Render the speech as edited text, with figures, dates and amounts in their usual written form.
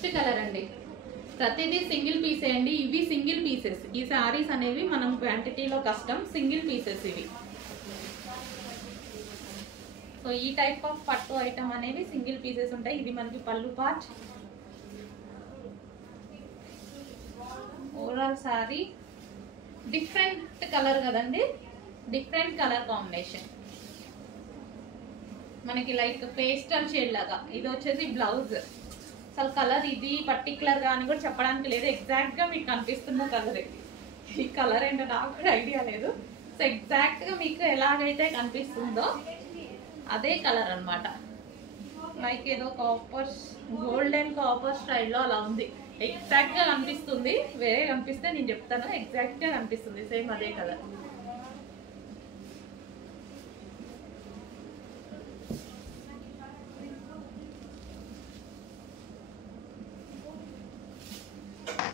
Next colour అండి, ప్రతిదీ single పీసే అండి. ఇవి సింగిల్ పీసెస్. ఈ శారీస్ అనేవి మనం క్వాంటిటీలో కష్టం, సింగిల్ పీసెస్ ఇవి. సో ఈ టైప్ ఆఫ్ పట్టు ఐటమ్ అనేవి సింగిల్ పీసెస్ ఉంటాయి. ఇది మనకి పళ్ళు part. Overall sari different colour కదండి, డిఫరెంట్ కలర్ కాంబినేషన్. మనకి లైక్ పేస్టల్ షేడ్ లాగా. ఇది వచ్చేసి బ్లౌజ్. అసలు కలర్ ఇది పర్టికులర్ గా అని కూడా చెప్పడానికి లేదు, ఎగ్జాక్ట్ గా మీకు కనిపిస్తున్న కలర్ ఇది. ఈ కలర్ ఏంటో నాకు కూడా ఐడియా లేదు. సో ఎగ్జాక్ట్ గా మీకు ఎలాగైతే కనిపిస్తుందో అదే కలర్ అన్నమాట. లైక్ ఏదో కాపర్, గోల్డెన్ కాపర్ స్టైల్లో అలా ఉంది. ఎగ్జాక్ట్ గా కనిపిస్తుంది. వేరే కనిపిస్తే నేను చెప్తాను, ఎగ్జాక్ట్ గా కనిపిస్తుంది సేమ్ అదే కలర్.